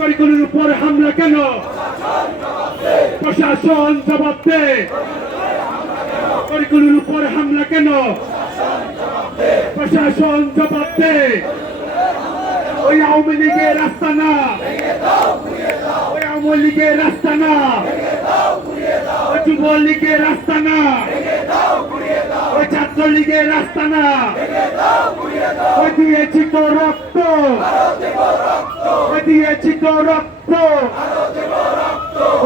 তরিকুলের উপর হামলা কেন? প্রশাসন জবাব দে। তরিকুলের উপর হামলা কেন? প্রশাসন জবাব দে। ওই আওয়ামী লীগের রাস্তা না, ওই আওয়ামী লীগের রাস্তা না, ওই যুবলীগের রাস্তা না, ওই ছাত্রলীগের রাস্তা না। ওই দিয়েছি তো রক্ত, ওই দিয়েছি তো রক্ত,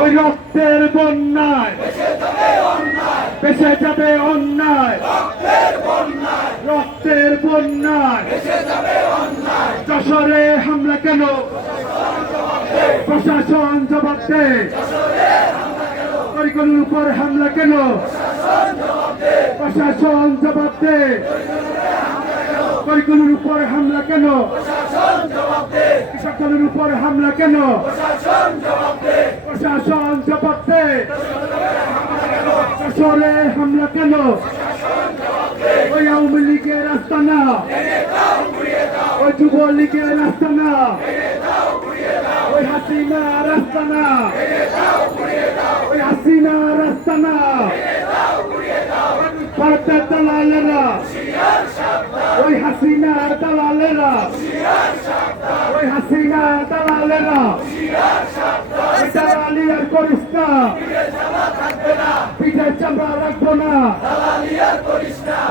ওই রক্তের বন্যায় ভেসে যাবে অন্যায়, রক্তের বন্যায়। যশোরে হামলা কেন? প্রশাসন জবাব দে। তরিকুলের উপর হামলা কেন? প্রশাসন জবাব দে। তরিকুলের উপর হামলা কেন? কৃষকদের উপর হামলা কেন? প্রশাসন জবাব দে। যশোরে হামলা কেন? ওই আওয়ামী লীগের রাস্তা না, ওই যুবলীগের রাস্তা না, ওই হাসিনা রাস্তা না, ওই হাসিনা রাস্তা না। ভারতের দালালেরা, ওই হাসিনার দালালেরা, ওই হাসিনার দালালেরা, ওই দালালি আর করিস না, পিঠের চামড়া রাখবো না,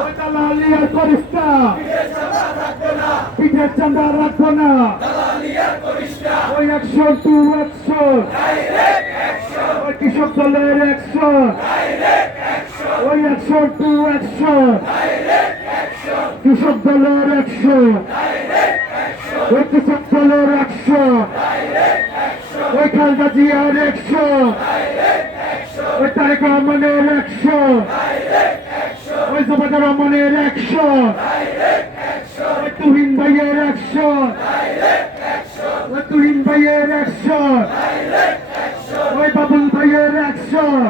ওই দালালি আর করিস না, পিঠের চামড়া রাখবো না। ওই অ্যাকশন টু অ্যাকশন, ওই কৃষক দলের অ্যাকশন, ওই অ্যাকশন টু অ্যাকশন, কৃষক দলের অ্যাকশন, ওই কৃষক দলের অ্যাকশন, ওই খালেদা জিয়ার অ্যাকশন, ওই তারেক রহমানের অ্যাকশন, ওই জুবাইর রহমানের অ্যাকশন, ওই তুহিন ভাইয়ের অ্যাকশন, ওই তুহিন ভাইয়ের অ্যাকশন, ওই বাবুল ভাইয়ের অ্যাকশন,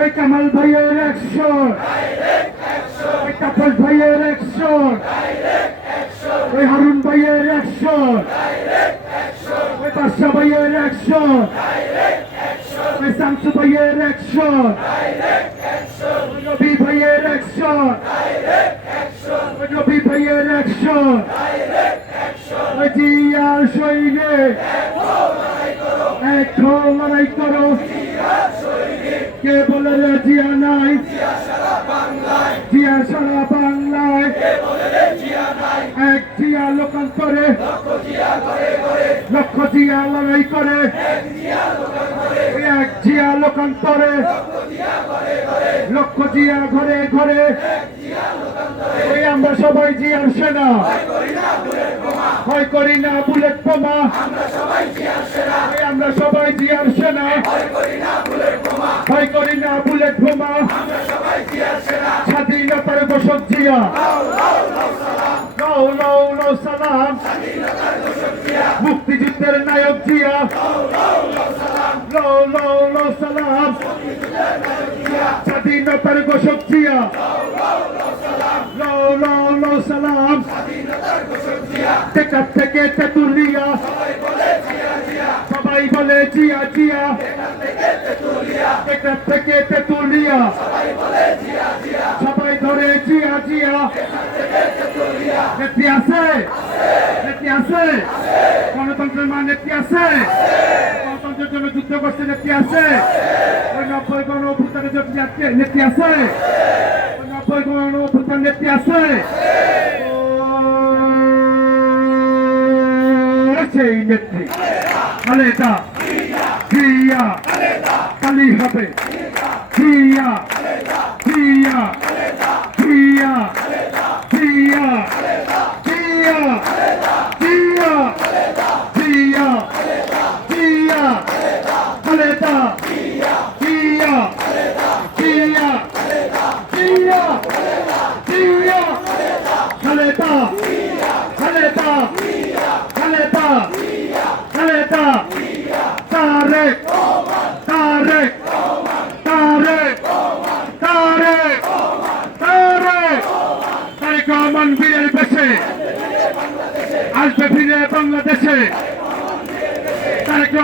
ওই কামাল ভাইয়ের অ্যাকশন, ওই তাপস ভাইয়ের অ্যাকশন, ওই হারুন ভাইয়ের অ্যাকশন, ওই বাদশা ভাইয়ের অ্যাকশন, ওই শামসু ভাইয়ের অ্যাকশন, ওই রবি ভাইয়ের অ্যাকশন, ওই রবি ভাইয়ের অ্যাকশন, ওই জিয়ার সৈনিক এখন লড়াই করো। কে বলে রে জিয়া নাই? জিয়া সারা বাংলায়, এক জিয়া লোকান্তরে, লক্ষ জিয়া লড়াই করে, এক জিয়া লোকান্তরে, লক্ষ জিয়া ঘরে ঘরে। এই আমরা সবাই জিয়ার সেনা, ভয় করি না বুলেট বোমা। এই আমরা সবাই জিয়ার সেনা, ভয় করি না বুলেট বোমা। স্বাধীনতার ঘোষক জিয়া, লও লও লও সালাম। মুক্তিযুদ্ধের নায়ক জিয়া, লও লও লও সালাম। স্বাধীনতার ঘোষক জিয়া, লও লও লও সালাম। টেকার থেকে তেতুলিয়া, সবাই বলে জিয়া জিয়া। টেকার থেকে তেতুলিয়া, সবাই ধরে জিয়া জিয়া। নেত্রী আছে, নেত্রী আছে, গণতন্ত্রের মা নেত্রী আছে, গণতন্ত্রের জন্য যুদ্ধ করছে নেত্রী আছে। ওই 90 গণ অভ্যুত্থানের নেত্রী আছে, ওই 90 গণ অভ্যুত্থান নেত্রী আছে। সেই নেত্রী খালেদা জিয়া, কালি হবে জিয়া জিয়া জিয়া জিয়া জিয়া জিয়া জিয়া জিয়া খালেদা জিয়া জিয়া জিয়া জিয়া খালেদা খালেদা খালেদা খালেদা তারেক তারেক তারেক তারেক তারেক তারেক রহমান বীরের বেশে আসবে ফিরে বাংলাদেশে।